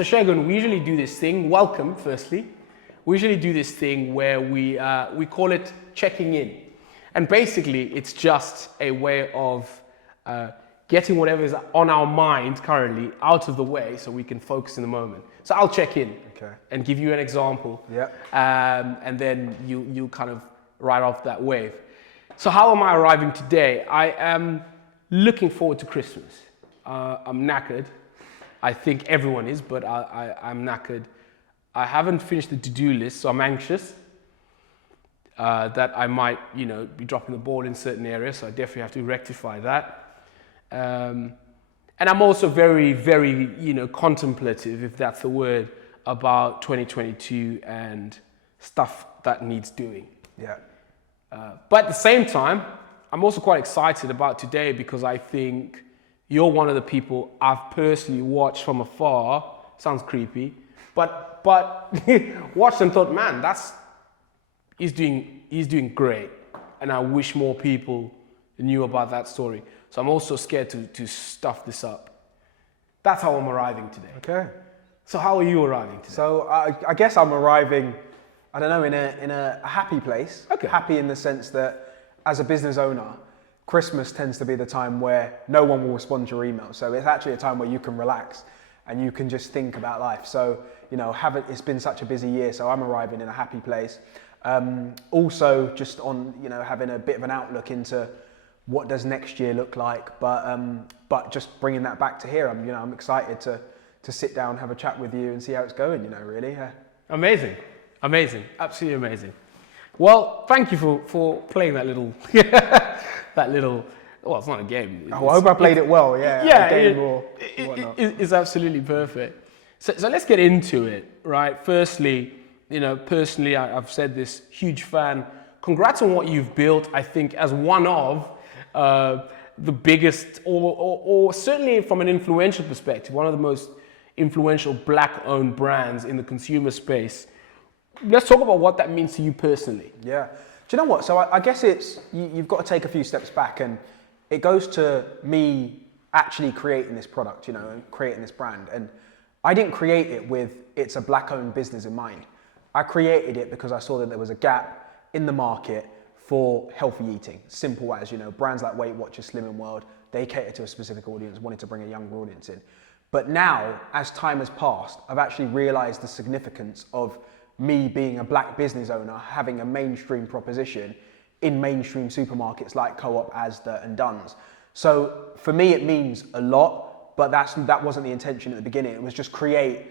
So Segun, we usually do this thing, welcome firstly. We usually do this thing where we call it checking in. And basically it's just a way of getting whatever is on our mind currently out of the way so we can focus in the moment. So I'll check in and give you an example. Yeah. And then you kind of ride off that wave. So how am I arriving today? I am looking forward to Christmas. I'm knackered. I think everyone is, but I'm knackered. I haven't finished the to-do list, so I'm anxious that I might, be dropping the ball in certain areas. So I definitely have to rectify that. And I'm also very, very, contemplative, if that's the word, about 2022 and stuff that needs doing. Yeah. But at the same time, I'm also quite excited about today because I think you're one of the people I've personally watched from afar. Sounds creepy, but watched and thought, man, he's doing great, and I wish more people knew about that story. So I'm also scared to stuff this up. That's how I'm arriving today. Okay. So how are you arriving today? So I guess I'm arriving, I don't know, in a happy place. Okay. Happy in the sense that as a business owner, Christmas tends to be the time where no one will respond to your email. So it's actually a time where you can relax and you can just think about life. So, it's been such a busy year, so I'm arriving in a happy place. Also just on, having a bit of an outlook into what does next year look like, but just bringing that back to here, I'm excited to sit down, have a chat with you and see how it's going, really. Amazing, absolutely amazing. Well, thank you for playing that little, well, it's not a game. I hope I played it well, yeah. It's absolutely perfect. So let's get into it, right? Firstly, personally, I've said this, huge fan. Congrats on what you've built, I think, as one of the biggest, or certainly from an influential perspective, one of the most influential Black-owned brands in the consumer space. Let's talk about what that means to you personally. Yeah. Do you know what? So I guess you've got to take a few steps back, and it goes to me actually creating this product, and creating this brand. And I didn't create it with it's a Black-owned business in mind. I created it because I saw that there was a gap in the market for healthy eating. Simple as, brands like Weight Watchers, Slimming World, they cater to a specific audience, wanted to bring a younger audience in. But now, as time has passed, I've actually realized the significance of me being a Black business owner, having a mainstream proposition in mainstream supermarkets like Co-op, Asda and Dunnes. So for me, it means a lot, but that wasn't the intention at the beginning. It was just create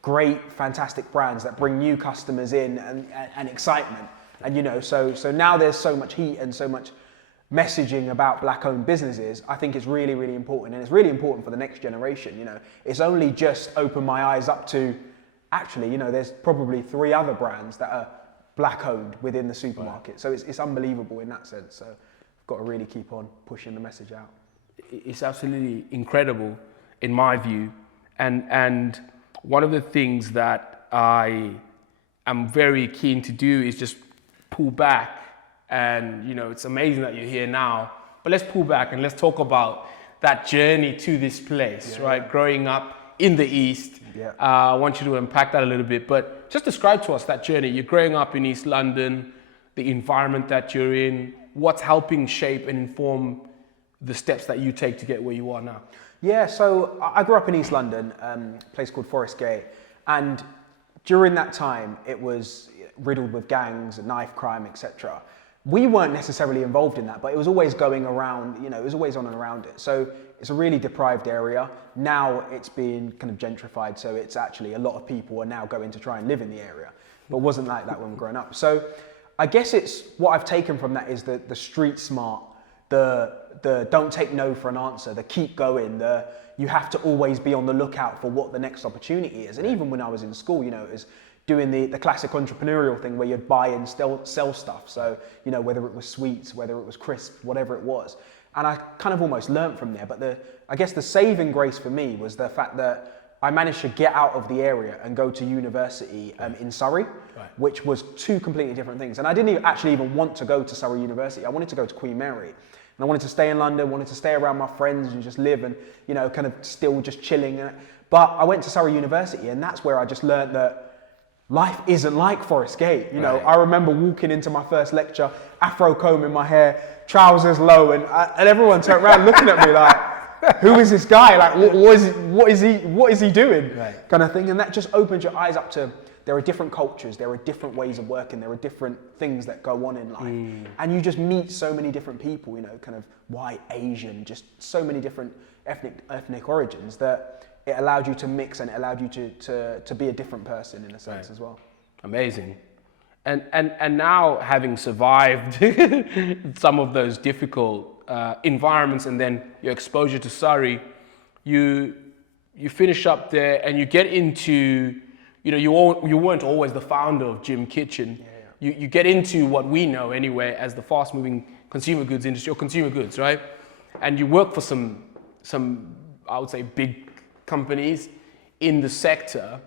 great, fantastic brands that bring new customers in and excitement. And so now there's so much heat and so much messaging about Black-owned businesses. I think it's really, really important, and it's really important for the next generation. It's only just opened my eyes up to, actually, there's probably 3 other brands that are Black-owned within the supermarket. Right. So it's unbelievable in that sense. So I've got to really keep on pushing the message out. It's absolutely incredible, in my view, and one of the things that I am very keen to do is just pull back. And, it's amazing that you're here now, but let's pull back and let's talk about that journey to this place, right? Growing up in the East. Yeah. I want you to unpack that a little bit, but just describe to us that journey. You're growing up in East London, the environment that you're in, what's helping shape and inform the steps that you take to get where you are now. Yeah, so I grew up in East London, a place called Forest Gate, and during that time, it was riddled with gangs, knife crime, etc. We weren't necessarily involved in that, but it was always going around, it was always on and around it. So it's a really deprived area. Now it's been kind of gentrified, so it's actually a lot of people are now going to try and live in the area, but it wasn't like that when we were growing up. So I guess it's what I've taken from that is the street smart, the don't take no for an answer, the keep going, you have to always be on the lookout for what the next opportunity is. And even when I was in school, it was doing the classic entrepreneurial thing where you'd buy and sell stuff. So, whether it was sweets, whether it was crisps, whatever it was. And I kind of almost learned from there. But I guess the saving grace for me was the fact that I managed to get out of the area and go to university in Surrey, which was 2 completely different things. And I didn't actually even want to go to Surrey University. I wanted to go to Queen Mary. And I wanted to stay in London, wanted to stay around my friends and just live and, kind of still just chilling. But I went to Surrey University, and that's where I just learned that life isn't like Forest Gate. You know, I remember walking into my first lecture, afro comb in my hair, trousers low, and everyone turned around looking at me like, who is this guy? Like, what is he doing? Kind of thing. And that just opens your eyes up to, there are different cultures, there are different ways of working, there are different things that go on in life. And you just meet so many different people, you know, kind of white, Asian, just so many different ethnic origins that it allowed you to mix, and it allowed you to be a different person in a sense as well. Amazing. And now, having survived some of those difficult environments, and then your exposure to Surrey, you finish up there and you get into, you know, you weren't always the founder of Jim Kitchen. You get into what we know anyway as the fast moving consumer goods industry, or consumer goods, right? And you work for some I would say big companies in the sector.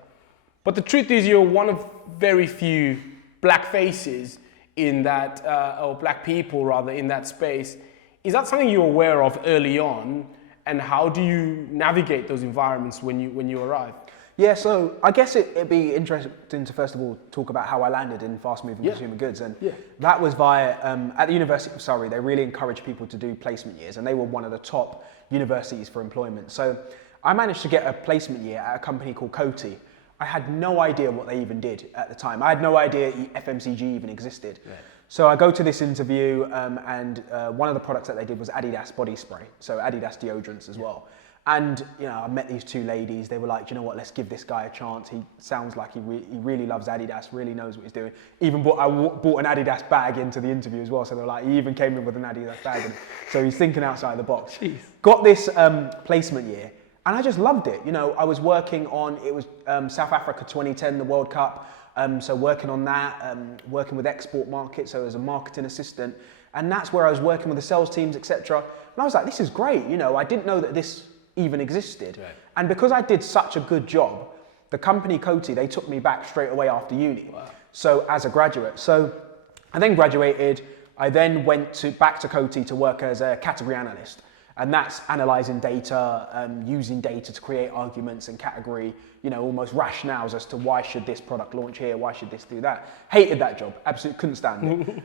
But the truth is, you're one of very few black faces in that, or black people rather, in that space. Is that something you're aware of early on, and how do you navigate those environments when you arrive? Yeah, so I guess it'd be interesting to first of all talk about how I landed in fast-moving consumer goods, and that was via, at the University of Surrey, they really encourage people to do placement years, and they were one of the top universities for employment. So I managed to get a placement year at a company called Coty. I had no idea what they even did at the time. I had no idea FMCG even existed. So I go to this interview, and one of the products that they did was Adidas body spray, so Adidas deodorants as well. And you know, I met these two ladies. They were like, "Do you know what? Let's give this guy a chance. He sounds like he really loves Adidas, really knows what he's doing." Even bought an Adidas bag into the interview as well. So they were like, he even came in with an Adidas bag. And so he's thinking outside the box. Jeez. Got this placement year, and I just loved it. You know, I was working on, it was South Africa 2010, the World Cup. So working on that, working with export markets, so as a marketing assistant. And that's where I was working with the sales teams, etc. And I was like, this is great. You know, I didn't know that this even existed. And because I did such a good job, the company Coty, they took me back straight away after uni. So as a graduate. So I then graduated. I then went back to Coty to work as a category analyst. And that's analysing data, using data to create arguments and category, you know, almost rationales as to why should this product launch here, why should this do that. Hated that job, absolutely couldn't stand it.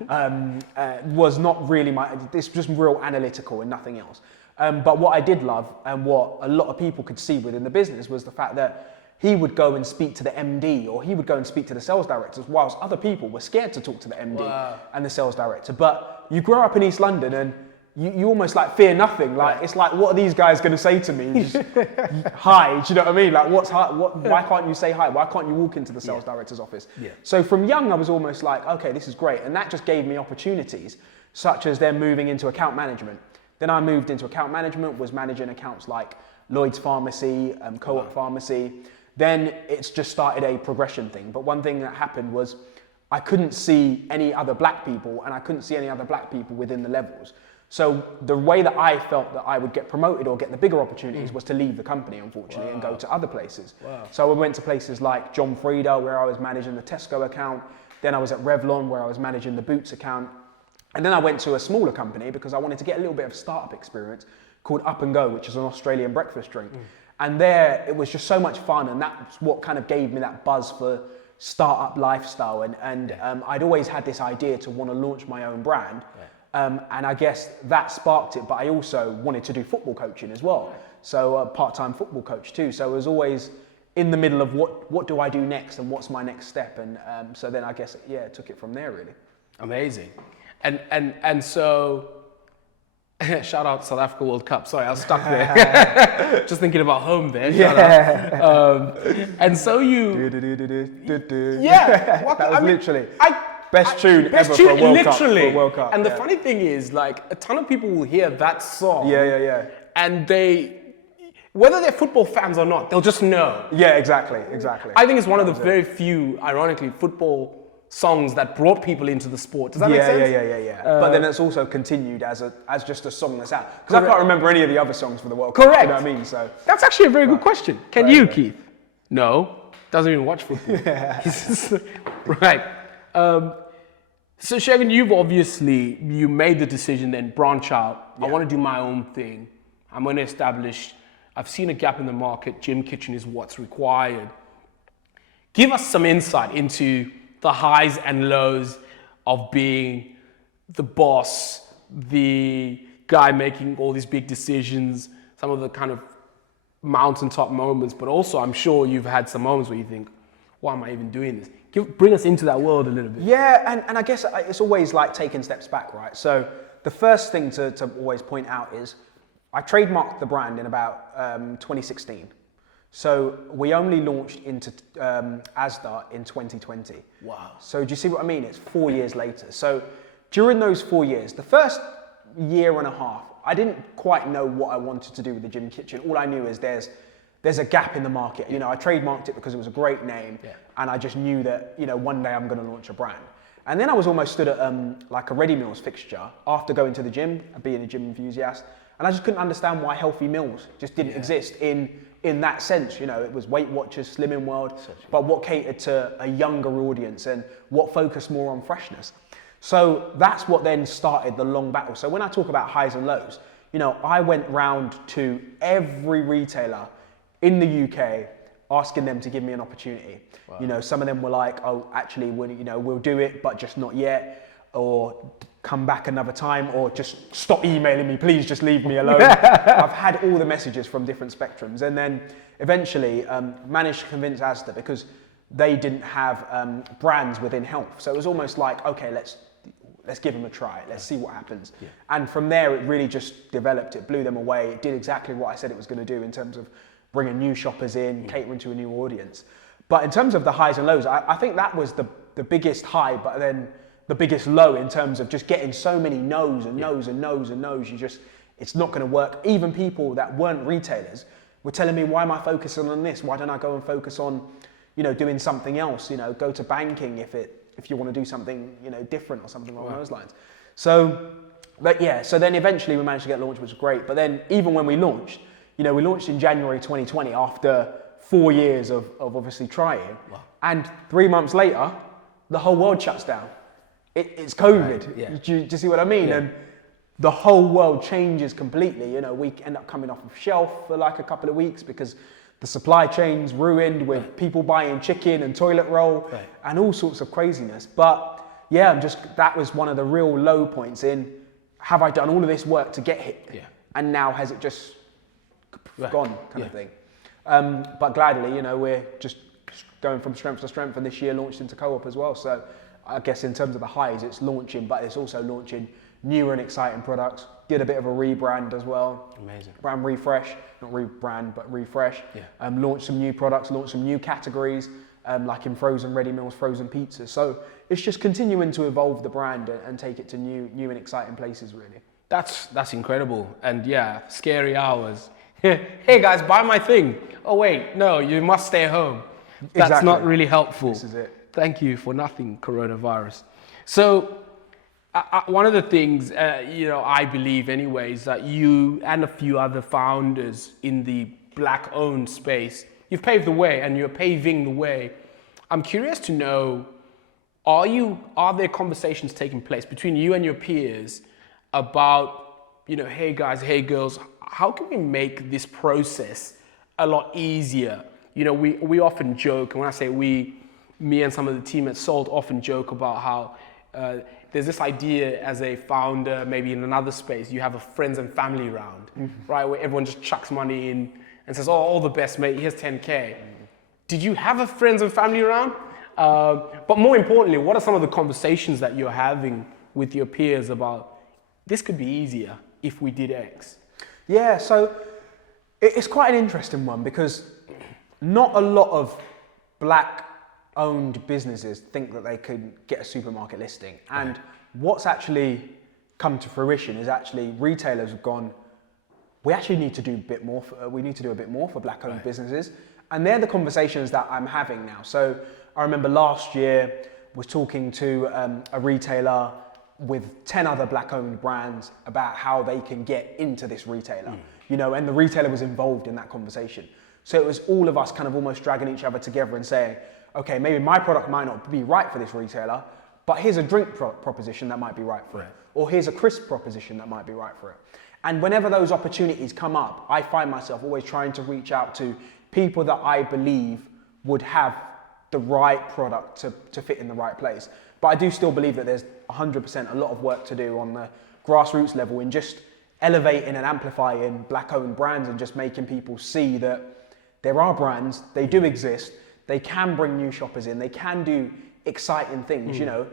Was not really this was just real analytical and nothing else. But what I did love, and what a lot of people could see within the business, was the fact that he would go and speak to the MD, or he would go and speak to the sales directors, whilst other people were scared to talk to the MD and the sales director. But you grow up in East London, and you almost like fear nothing. Like, it's like, what are these guys going to say to me? Just, hi, do you know what I mean? Like, why can't you say hi? Why can't you walk into the sales director's office? So from young, I was almost like, okay, this is great. And that just gave me opportunities, such as then moving into account management. Then I moved into account management, was managing accounts like Lloyd's Pharmacy, Co-op Pharmacy. Then it's just started a progression thing. But one thing that happened was I couldn't see any other black people, and I couldn't see any other black people within the levels. So the way that I felt that I would get promoted or get the bigger opportunities was to leave the company, unfortunately, and go to other places. So I went to places like John Frieda, where I was managing the Tesco account. Then I was at Revlon, where I was managing the Boots account. And then I went to a smaller company because I wanted to get a little bit of startup experience, called Up and Go, which is an Australian breakfast drink. And there, it was just so much fun, and that's what kind of gave me that buzz for startup lifestyle. And I'd always had this idea to want to launch my own brand. And I guess that sparked it, but I also wanted to do football coaching as well. So a part-time football coach too. So I was always in the middle of what do I do next, and what's my next step? And so then I guess, took it from there really. Amazing. And so, shout out South Africa World Cup. Sorry, I was stuck there. Just thinking about home there. Shout out. And so you... That was literally... Best tune ever for a World Cup. And the funny thing is, like, a ton of people will hear that song. And whether they're football fans or not, they'll just know. Yeah, exactly. I think it's one of the very few, ironically, football songs that brought people into the sport. Does that make sense? Yeah. But then it's also continued as just a song that's out. Because I can't remember any of the other songs for the World Cup. Correct. You know what I mean? So that's actually a very good question. Can you, Keith? No. Doesn't even watch football. Right. So Segun, you made the decision then branch out. I want to do my own thing. I'm going to establish I've seen a gap in the market. Gym kitchen is what's required. Give us some insight into the highs and lows of being the boss, the guy making all these big decisions, some of the kind of mountaintop moments, but also I'm sure you've had some moments where you think, why am I even doing this? Bring us into that world a little bit. Yeah, and I guess it's always like taking steps back, right? So the first thing to always point out is I trademarked the brand in about 2016. So we only launched into Asda in 2020. Wow. So do you see what I mean? It's 4 years later. So during those 4 years, the first year and a half, I didn't quite know what I wanted to do with the gym kitchen. All I knew is there's a gap in the market. You know, I trademarked it because it was a great name, and I just knew that, you know, one day I'm going to launch a brand. And then I was almost stood at like a ready meals fixture after going to the gym, being a gym enthusiast, and I just couldn't understand why healthy meals just didn't exist in that sense. You know, it was Weight Watchers, Slimming World, but what catered to a younger audience and what focused more on freshness. So that's what then started the long battle. So when I talk about highs and lows, you know, I went round to every retailer in the UK asking them to give me an opportunity. Wow. You know, some of them were like, oh, actually, we'll do it, but just not yet, or come back another time, or just stop emailing me, please just leave me alone. I've had all the messages from different spectrums, and then eventually managed to convince Asda, because they didn't have brands within health. So it was almost like, okay, let's give them a try. Let's see what happens. Yeah. And from there, it really just developed. It blew them away. It did exactly what I said it was going to do in terms of bringing new shoppers in, catering to a new audience. But in terms of the highs and lows, I think that was the biggest high, but then the biggest low in terms of just getting so many no's and no's and no's and no's. It's not going to work. Even people that weren't retailers were telling me, why am I focusing on this? Why don't I go and focus on, you know, doing something else? You know, go to banking if you want to do something, you know, different or something along those lines. So, but yeah, so then eventually we managed to get launched, which was great. But then even when we launched, you know, we launched in January 2020 after 4 years of obviously trying. Wow. And 3 months later, the whole world shuts down. It's COVID. Right. Yeah. Do you see what I mean? Yeah. And the whole world changes completely. You know, we end up coming off of shelf for like a couple of weeks because the supply chain's ruined with people buying chicken and toilet roll and all sorts of craziness. But yeah, that was one of the real low points in, have I done all of this work to get here? Yeah. And now has it just gone kind of thing? But gladly, you know, we're just going from strength to strength, and this year launched into Co-op as well. So I guess in terms of the highs, it's launching, but it's also launching newer and exciting products. Did a bit of a rebrand as well. Amazing. Brand refresh, not rebrand, but refresh. Yeah. Launched some new products, launched some new categories, like in frozen ready meals, frozen pizzas. So it's just continuing to evolve the brand and take it to new and exciting places, really. That's incredible. And yeah, scary hours. Hey guys, buy my thing. Oh wait, no, you must stay home. That's not really helpful. This is it. Thank you for nothing, coronavirus. So one of the things, you know, I believe anyway, is that you and a few other founders in the Black-owned space, you've paved the way and you're paving the way. I'm curious to know, are there conversations taking place between you and your peers about, you know, hey guys, hey girls, how can we make this process a lot easier? You know, we often joke, and when I say we, me and some of the team at Salt often joke about how there's this idea as a founder, maybe in another space, you have a friends and family round, right? Where everyone just chucks money in and says, oh, all the best, mate, here's 10K. Did you have a friends and family round? But more importantly, what are some of the conversations that you're having with your peers about, this could be easier if we did X? Yeah, so it's quite an interesting one, because not a lot of Black-owned businesses think that they could get a supermarket listing. And what's actually come to fruition is actually retailers have gone, we actually need to do a bit more for Black-owned businesses. And they're the conversations that I'm having now. So I remember last year was talking to a retailer with 10 other Black-owned brands about how they can get into this retailer, you know, and the retailer was involved in that conversation. So it was all of us kind of almost dragging each other together and saying, okay, maybe my product might not be right for this retailer, but here's a drink proposition that might be right for it. Or here's a crisp proposition that might be right for it. And whenever those opportunities come up, I find myself always trying to reach out to people that I believe would have the right product to fit in the right place. But I do still believe that there's 100% a lot of work to do on the grassroots level in just elevating and amplifying black-owned brands and just making people see that there are brands, they do exist, they can bring new shoppers in, they can do exciting things, you know.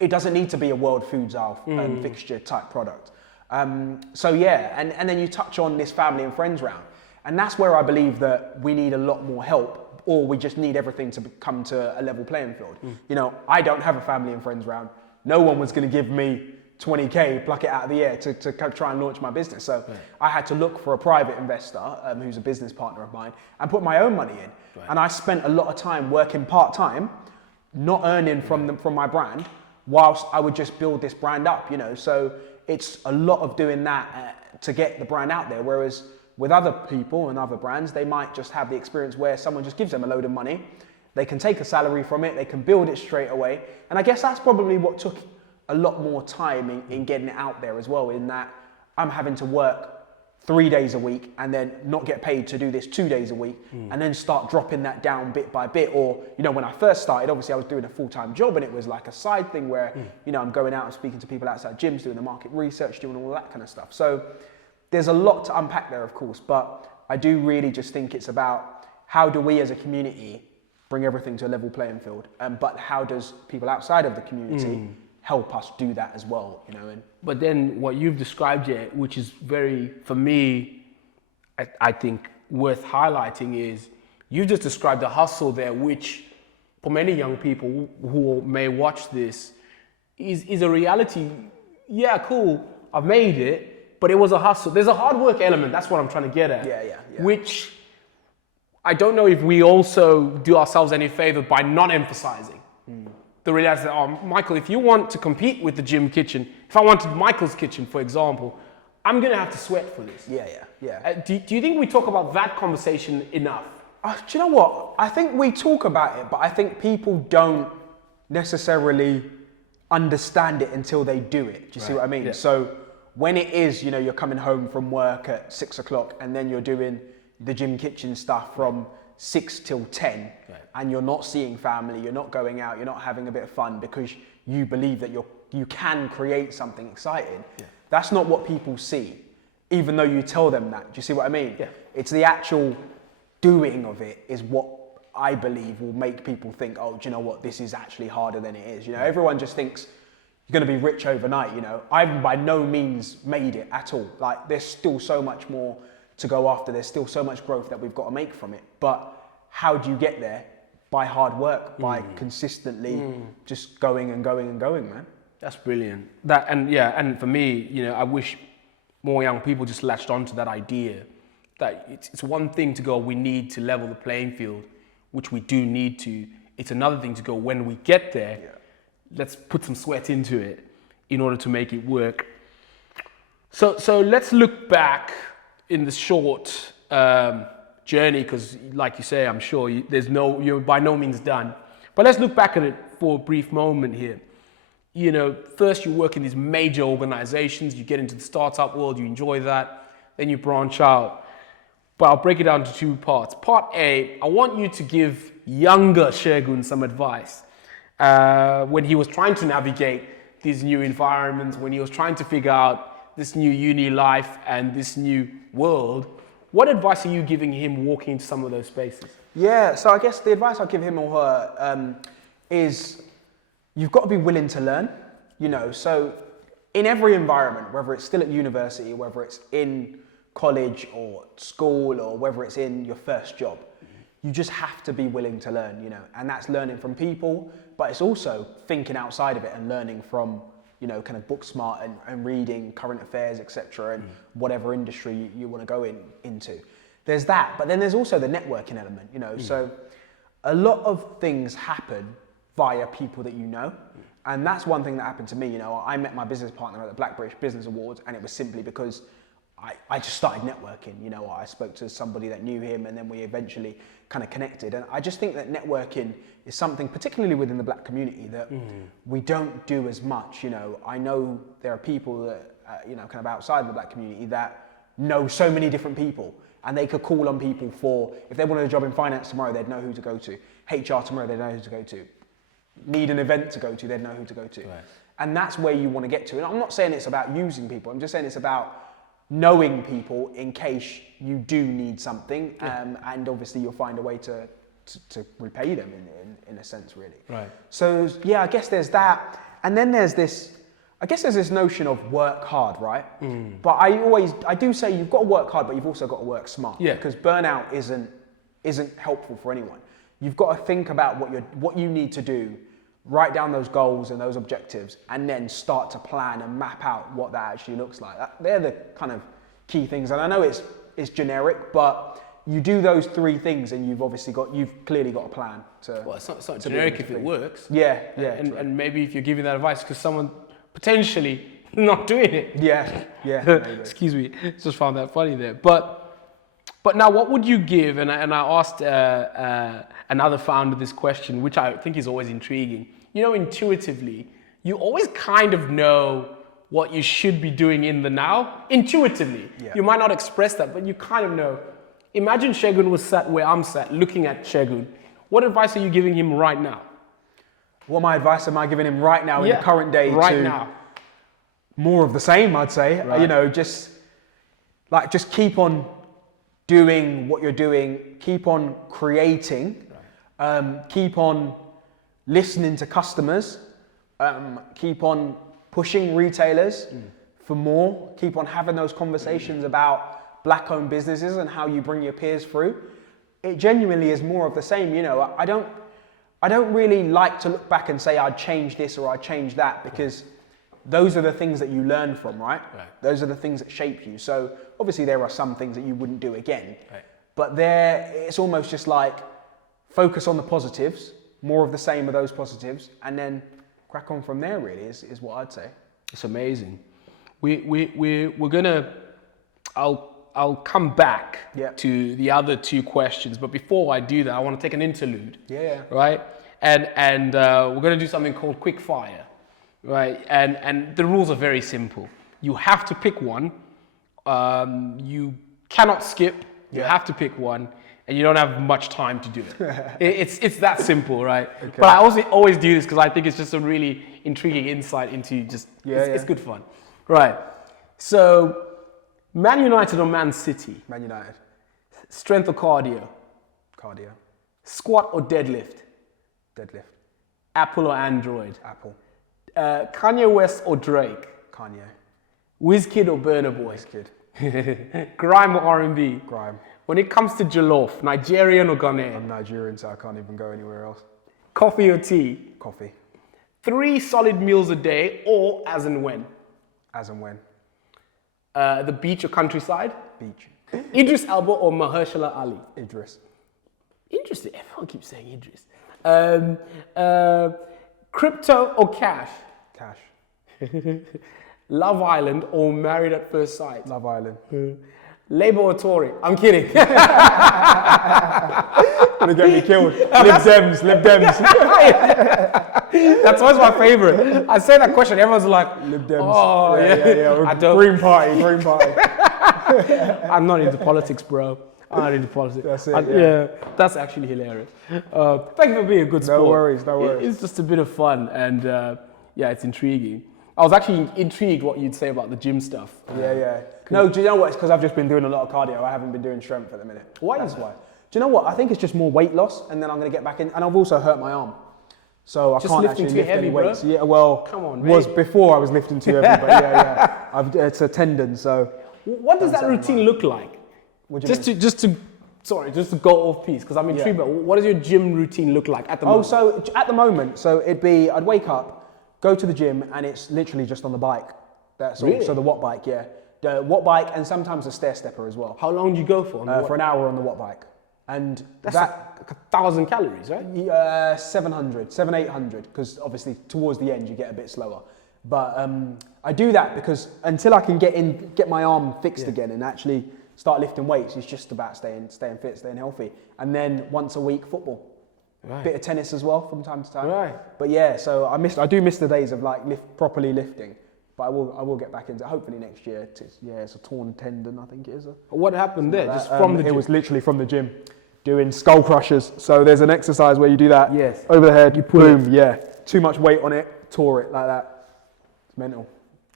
It doesn't need to be a World Foods Aisle fixture type product. So yeah, and then you touch on this family and friends round. And that's where I believe that we need a lot more help, or we just need everything to come to a level playing field. You know, I don't have a family and friends round. No one was going to give me 20K, pluck it out of the air to try and launch my business. So I had to look for a private investor who's a business partner of mine and put my own money in. And I spent a lot of time working part-time, not earning from my brand, whilst I would just build this brand up, you know. So it's a lot of doing that to get the brand out there. Whereas with other people and other brands, they might just have the experience where someone just gives them a load of money. They can take a salary from it, they can build it straight away. And I guess that's probably what took a lot more time in getting it out there as well, in that I'm having to work 3 days a week and then not get paid to do this 2 days a week and then start dropping that down bit by bit. Or, you know, when I first started, obviously I was doing a full-time job and it was like a side thing where, you know, I'm going out and speaking to people outside gyms, doing the market research, doing all that kind of stuff. So there's a lot to unpack there, of course, but I do really just think it's about how do we as a community bring everything to a level playing field, but how does people outside of the community help us do that as well, you know? But then what you've described here, which is very, for me, I think worth highlighting, is you've just described the hustle there, which for many young people who may watch this is a reality. Yeah, cool, I've made it, but it was a hustle. There's a hard work element, that's what I'm trying to get at. Yeah. Which I don't know if we also do ourselves any favor by not emphasizing. The reality that, oh, Michael, if you want to compete with the gym kitchen, if I wanted Michael's kitchen, for example, I'm gonna have to sweat for this. Yeah. Do you think we talk about that conversation enough? Do you know what? I think we talk about it, but I think people don't necessarily understand it until they do it. Do you see what I mean? Yeah. So when it is, you know, you're coming home from work at 6 o'clock and then you're doing the gym kitchen stuff from 6 till 10, and you're not seeing family, you're not going out, you're not having a bit of fun because you believe that you can create something exciting. That's not what people see, even though you tell them that. Do you see what I mean? It's the actual doing of it is what I believe will make people think, oh, do you know what, this is actually harder than it is. You know, everyone just thinks you're going to be rich overnight, you know. I've by no means made it at all. Like, there's still so much more to go after. There's still so much growth that we've got to make from it. But how do you get there? By hard work, by consistently just going and going and going, man. That's brilliant. And for me, you know, I wish more young people just latched onto that idea that it's one thing to go, we need to level the playing field, which we do need to. It's another thing to go, when we get there, let's put some sweat into it in order to make it work. So let's look back in the short journey, because like you say, I'm sure you're by no means done. But let's look back at it for a brief moment here. You know, first you work in these major organizations, you get into the startup world, you enjoy that, then you branch out. But I'll break it down to 2 parts. Part A, I want you to give younger Segun some advice when he was trying to navigate these new environments, when he was trying to figure out this new uni life and this new world. What advice are you giving him walking into some of those spaces? Yeah, so I guess the advice I'll give him or her is you've got to be willing to learn, you know. So in every environment, whether it's still at university, whether it's in college or school, or whether it's in your first job, you just have to be willing to learn, you know. And that's learning from people, but it's also thinking outside of it and learning from, you know, kind of book smart and reading current affairs, etc., and whatever industry you want to go into. There's that, but then there's also the networking element, you know. So a lot of things happen via people that you know, and that's one thing that happened to me. You know, I met my business partner at the Black British Business Awards, and it was simply because I just started networking. You know, I spoke to somebody that knew him, and then we eventually kind of connected. And I just think that networking is something, particularly within the black community, that we don't do as much. You know, I know there are people that, you know, kind of outside the black community that know so many different people, and they could call on people for, if they wanted a job in finance tomorrow, they'd know who to go to. HR tomorrow, they'd know who to go to. Need an event to go to, they'd know who to go to. Right. And that's where you want to get to. And I'm not saying it's about using people, I'm just saying it's about knowing people in case you do need something, and obviously you'll find a way to repay them in a sense, really. Right. So yeah, I guess there's that, and then there's this notion of work hard, right? But I do say you've got to work hard, but you've also got to work smart. Yeah. Because burnout isn't helpful for anyone. You've got to think about what you need to do, write down those goals and those objectives, and then start to plan and map out what that actually looks like. They're the kind of key things. And I know it's generic, but you do those three things, and you've clearly got a plan to. Well, it's not generic if it works. Yeah. And maybe if you're giving that advice because someone potentially not doing it. Yeah. Excuse me, just found that funny there. But now, what would you give? And I asked another founder this question, which I think is always intriguing. You know, intuitively, you always kind of know what you should be doing in the now. Intuitively, you might not express that, but you kind of know. Imagine Segun was sat where I'm sat, looking at Segun. What advice are you giving him right now? What my advice am I giving him right now in the current day? Right now. More of the same, I'd say. Right. You know, just keep on doing what you're doing, keep on creating, keep on listening to customers, keep on pushing retailers for more, keep on having those conversations about black-owned businesses and how you bring your peers through. It genuinely is more of the same. You know, I don't really like to look back and say I'd change this or I'd change that, because those are the things that you learn from, right? Those are the things that shape you. So obviously there are some things that you wouldn't do again, but it's almost just like focus on the positives, more of the same of those positives, and then crack on from there, really, is what I'd say. It's amazing. We're gonna, I'll come back to the other two questions, but before I do that, I want to take an interlude. Right? And we're gonna do something called quick fire. Right, and the rules are very simple. You have to pick one. You cannot skip. You have to pick one, and you don't have much time to do it. It's that simple, right? Okay. But I also always do this because I think it's just a really intriguing insight into just it's good fun. Right. So, Man United or Man City? Man United. Strength or cardio? Cardio. Squat or deadlift? Deadlift. Apple or Android? Apple. Kanye West or Drake? Kanye. Wizkid or Burna Boy? Wizkid. Grime or R&B? Grime. When it comes to jollof, Nigerian or Ghanaian? I'm Nigerian, so I can't even go anywhere else. Coffee or tea? Coffee. 3 solid meals a day, or as and when? As and when. The beach or countryside? Beach. Idris Elba or Mahershala Ali? Idris. Interesting. Everyone keeps saying Idris. Crypto or cash? Cash. Love Island or Married at First Sight? Love Island. Labour or Tory? I'm kidding. Gonna get me killed. Lib Dems. That's always my favourite. I say that question, everyone's like, Lib Dems. Oh, yeah. I don't. Green Party. I'm not into politics, bro. I'm not into politics. That's it. That's actually hilarious. Thank you for being a good sport. No worries. It's just a bit of fun, and it's intriguing. I was actually intrigued what you'd say about the gym stuff. No, do you know what? It's because I've just been doing a lot of cardio. I haven't been doing strength at the minute. Why? That's why. Do you know what? I think it's just more weight loss, and then I'm going to get back in. And I've also hurt my arm, so I can't actually lift any weights. Yeah, well, come on, was before I was lifting too heavy, but it's a tendon. So, what does that routine look like? Just to go off piece, because I'm intrigued. But what does your gym routine look like at the moment? So at the moment, it'd be I'd wake up, go to the gym, and it's literally just on the bike. That's all. Really? So the Watt bike, the Watt bike, and sometimes a stair stepper as well. How long do you go for? For an hour on the Watt bike, and that's like 1,000 calories, right? 700, 800, because obviously towards the end you get a bit slower. But I do that because until I can get my arm fixed again and actually start lifting weights, it's just about staying fit, staying healthy. And then once a week, football. Right. Bit of tennis as well from time to time. Right. But yeah, so I do miss the days of like properly lifting. But I will get back into it, hopefully next year. It's a torn tendon, I think it is. What happened there? Like Just from the gym? It was literally from the gym, doing skull crushers. So there's an exercise where you do that. Yes. Over the head, You pull boom, yeah. Too much weight on it, tore it like that. It's mental.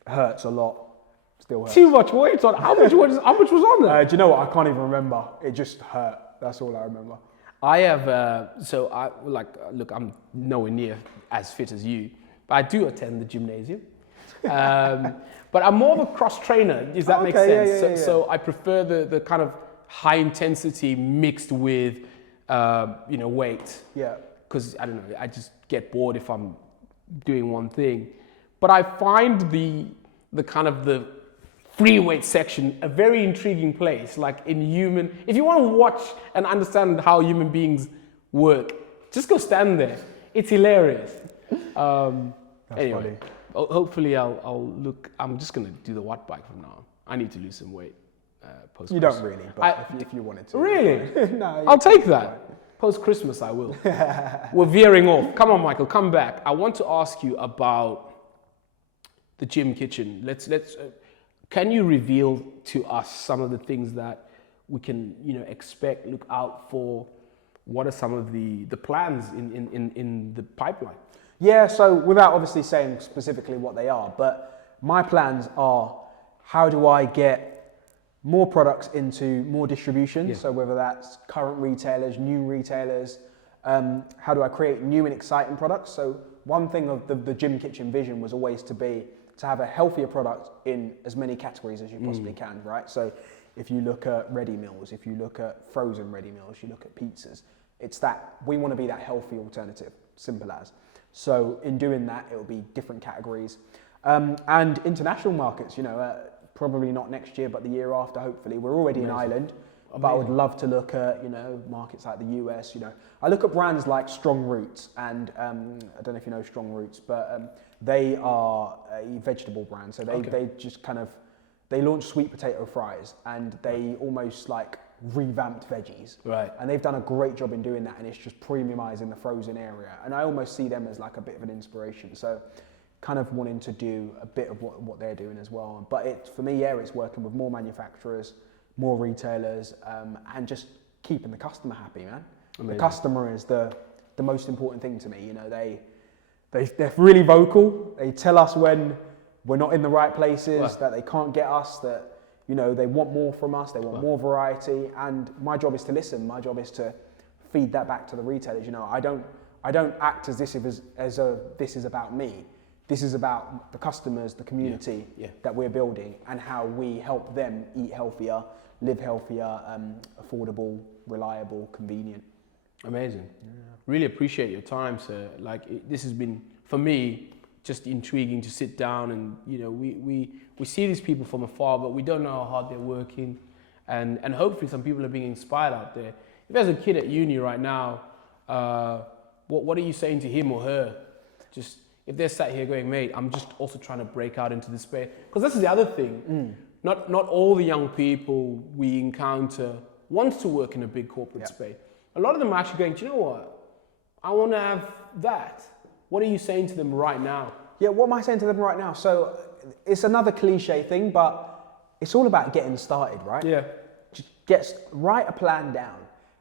Hurts a lot. Still hurts. Too much weight on. How much was on there? Do you know what? I can't even remember. It just hurt. That's all I remember. I have, look, I'm nowhere near as fit as you, but I do attend the gymnasium. But I'm more of a cross trainer, if that makes sense. So I prefer the kind of high intensity mixed with, weight. Yeah. Because, I don't know, I just get bored if I'm doing one thing. But I find the kind of the free weight section a very intriguing place. Like if you want to watch and understand how human beings work, just go stand there. It's hilarious. Anyway, funny. Hopefully I'll look. I'm just gonna do the watt bike from now on. I need to lose some weight. Post. You don't really, but if you wanted to. Really? No. I'll take that. Post Christmas, I will. We're veering off. Come on, Michael, come back. I want to ask you about the gym kitchen. Let's. Can you reveal to us some of the things that we can, expect, look out for? What are some of the plans in the pipeline? Yeah, so without obviously saying specifically what they are, but my plans are, how do I get more products into more distribution? Yeah. So whether that's current retailers, new retailers, how do I create new and exciting products? So one thing of the gym kitchen vision was always to have a healthier product in as many categories as you possibly can, right? So if you look at ready meals, if you look at frozen ready meals, you look at pizzas, it's that we want to be that healthy alternative, simple as. So in doing that, it'll be different categories. And international markets, probably not next year, but the year after, hopefully. We're already in Ireland, but I would love to look at, markets like the US, I look at brands like Strong Roots, and I don't know if you know Strong Roots, but they are a vegetable brand. So they just they launched sweet potato fries, and they almost like revamped veggies. Right. And they've done a great job in doing that, and it's just premiumizing the frozen area. And I almost see them as like a bit of an inspiration. So kind of wanting to do a bit of what they're doing as well. But for me, it's working with more manufacturers, more retailers, and just keeping the customer happy, man. Amazing. The customer is the most important thing to me. They're really vocal. They tell us when we're not in the right places, that they can't get us, that they want more from us, they want more variety, and my job is to listen. My job is to feed that back to the retailers. I don't act as this is about me. This is about the customers, the community that we're building, and how we help them eat healthier, live healthier, affordable, reliable, convenient. Amazing. Yeah. Really appreciate your time, sir. This has been, for me, just intriguing to sit down and, we see these people from afar, but we don't know how hard they're working. And hopefully some people are being inspired out there. If there's a kid at uni right now, what are you saying to him or her? Just, if they're sat here going, mate, I'm just also trying to break out into this space. Because this is the other thing. Not all the young people we encounter want to work in a big corporate space. A lot of them are actually going, do you know what? I want to have that. What are you saying to them right now? Yeah, what am I saying to them right now? So it's another cliche thing, but it's all about getting started, right? Yeah. Just write a plan down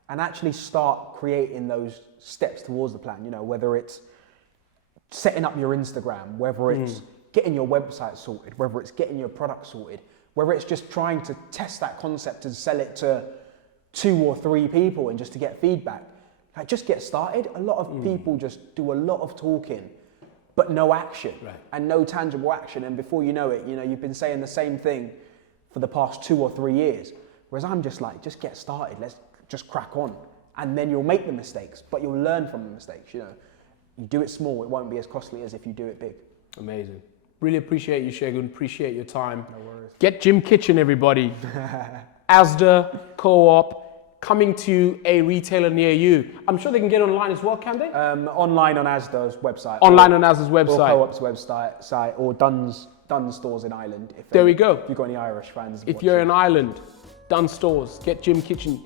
and actually start creating those steps towards the plan. Whether it's setting up your Instagram, whether it's getting your website sorted, whether it's getting your product sorted, whether it's just trying to test that concept and sell it to 2 or 3 people and just to get feedback. Just get started. A lot of people just do a lot of talking, but no action and no tangible action. And before you know it, you've been saying the same thing for the past 2 or 3 years. Whereas I'm just like, just get started. Let's just crack on. And then you'll make the mistakes, but you'll learn from the mistakes. You do it small, it won't be as costly as if you do it big. Amazing. Really appreciate you, Segun. Appreciate your time. No worries. Get Gym Kitchen, everybody. Asda, Co-op, coming to a retailer near you, I'm sure they can get online as well, can they? Online on Asda's website. Online on Asda's Or website. Co-op's website, or Dunn's stores in Ireland. There we go. If you've got any Irish fans. If you're in Ireland, Dunn Stores, get Jim Kitchen